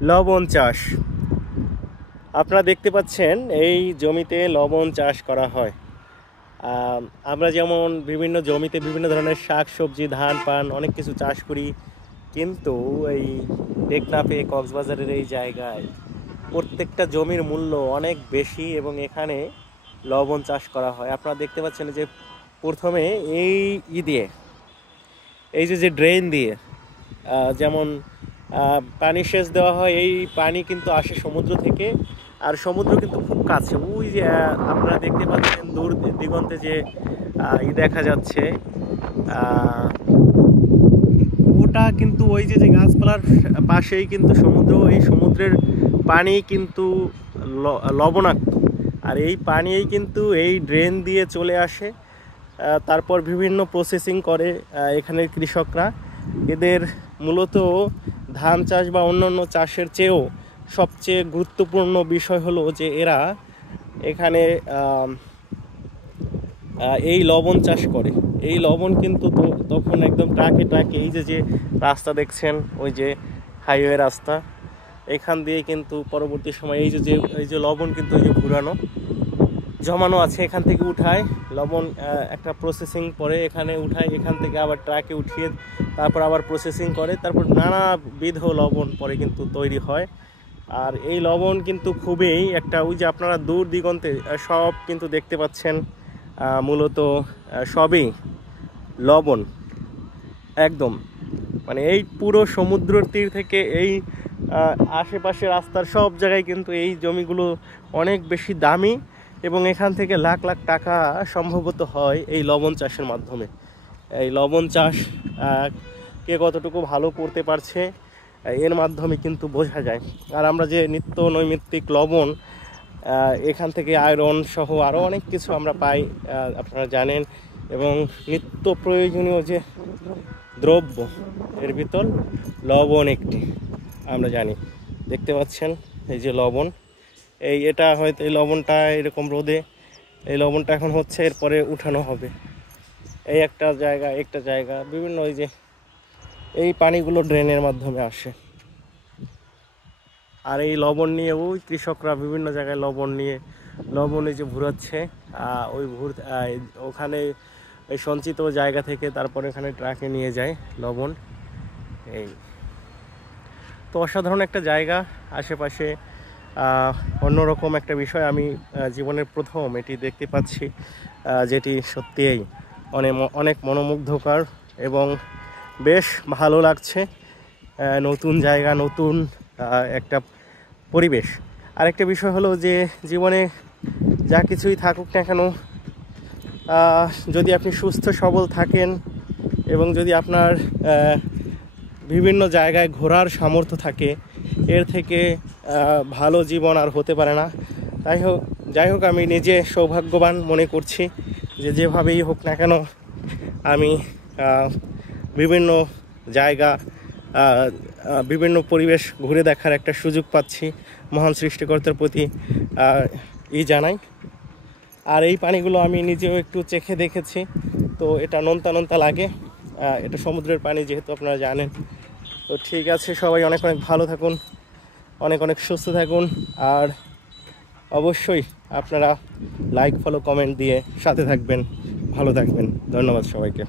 লবণ চাষ আপনারা দেখতে পাচ্ছেন, এই জমিতে লবণ চাষ করা হয়। আমরা যেমন বিভিন্ন জমিতে বিভিন্ন ধরনের শাক সবজি ধান পান অনেক কিছু চাষ করি, কিন্তু এই টেকনাফে কক্সবাজারের এই জায়গায় প্রত্যেকটা জমির মূল্য অনেক বেশি এবং এখানে লবণ চাষ করা হয়। আপনারা দেখতে পাচ্ছেন যে প্রথমে এই দিয়ে এই যে ড্রেন দিয়ে যেমন পানি সেচ দেওয়া হয়, এই পানি কিন্তু আসে সমুদ্র থেকে। আর সমুদ্র কিন্তু খুব কাছে, ওই যে আপনারা দেখতে পাচ্ছেন দূর দিগন্তে যে দেখা যাচ্ছে, ওটা কিন্তু ওই যে গাছপালার পাশেই কিন্তু সমুদ্র। এই সমুদ্রের পানি কিন্তু লবণাক্ত, আর এই পানিই কিন্তু এই ড্রেন দিয়ে চলে আসে। তারপর বিভিন্ন প্রসেসিং করে এখানের কৃষকরা। এদের মূলত ধান চাষ বা অন্যান্য চাষের চেয়েও সবচেয়ে গুরুত্বপূর্ণ বিষয় হলো যে এরা এখানে এই লবণ চাষ করে। এই লবণ কিন্তু তখন একদম ট্রাকে ট্রাকে, এই যে রাস্তা দেখছেন, ওই যে হাইওয়ে রাস্তা, এখান দিয়ে কিন্তু পরবর্তী সময় এই যে লবণ কিন্তু এই যে ঘুরানো জমানো আছে, এখান থেকে উঠায় লবণ, একটা প্রসেসিং পরে এখানে উঠায়, এখান থেকে আবার ট্রাকে উঠিয়ে তারপর আবার প্রসেসিং করে, তারপর নানাবিধ লবণ পরে কিন্তু তৈরি হয়। আর এই লবণ কিন্তু খুবই একটা, ওই যে আপনারা দূর দিগন্তে সব কিন্তু দেখতে পাচ্ছেন, মূলত সবই লবণ একদম, মানে এই পুরো সমুদ্রের তীর থেকে এই আশেপাশে রাস্তার সব জায়গায় কিন্তু এই জমিগুলো অনেক বেশি দামি এবং এখান থেকে লাখ লাখ টাকা সম্ভবত হয় এই লবণ চাষের মাধ্যমে। এই লবণ চাষ কে কতটুকু ভালো করতে পারছে এর মাধ্যমে কিন্তু বোঝা যায়। আর আমরা যে নিত্য নৈমিত্তিক লবণ, এখান থেকে আয়রন সহ আরও অনেক কিছু আমরা পাই, আপনারা জানেন। এবং নিত্য প্রয়োজনীয় যে দ্রব্য, এর ভিতর লবণ একটি, আমরা জানি। দেখতে পাচ্ছেন এই যে লবণ, এটা হয়তো এই লবণটা এরকম রোদে, এই লবণটা এখন হচ্ছে, এরপরে উঠানো হবে। এই একটা জায়গা বিভিন্ন, ওই যে এই পানিগুলো ড্রেনের মাধ্যমে আসে। আর এই লবণ নিয়ে ওই কৃষকরা বিভিন্ন জায়গায় লবণ এই যে ভুরাচ্ছে, ওই ওখানে এই সঞ্চিত জায়গা থেকে তারপরে এখানে ট্রাকে নিয়ে যায় লবণ। এই তো অসাধারণ একটা জায়গা, আশেপাশে অন্যরকম একটা বিষয়। আমি জীবনের প্রথম এটি দেখতে পাচ্ছি, যেটি সত্যিই অনেক মনোমুগ্ধকর এবং বেশ ভালো লাগছে। নতুন জায়গা, নতুন একটা পরিবেশ। আরেকটা বিষয় হলো যে জীবনে যা কিছুই থাকুক না কেন, যদি আপনি সুস্থ সবল থাকেন এবং যদি আপনার বিভিন্ন জায়গায় ঘোরার সামর্থ্য থাকে, এর থেকে ভালো জীবন আর হতে পারে না। যাই হোক আমি নিজে সৌভাগ্যবান মনে করছি যে যেভাবেই হোক না কেন আমি বিভিন্ন জায়গা, বিভিন্ন পরিবেশ ঘুরে দেখার একটা সুযোগ পাচ্ছি। মহান সৃষ্টিকর্তার প্রতি জানাই। আর এই পানিগুলো আমি নিজেও একটু চেখে দেখেছি, তো এটা নোনতা লাগে। এটা সমুদ্রের পানি, যেহেতু আপনারা জানেন। তো ঠিক আছে, সবাই অনেক ভালো থাকুন, অনেক সুস্থ থাকুন। আর অবশ্যই আপনারা লাইক ফলো কমেন্ট দিয়ে সাথে থাকবেন, ভালো থাকবেন। ধন্যবাদ সবাইকে।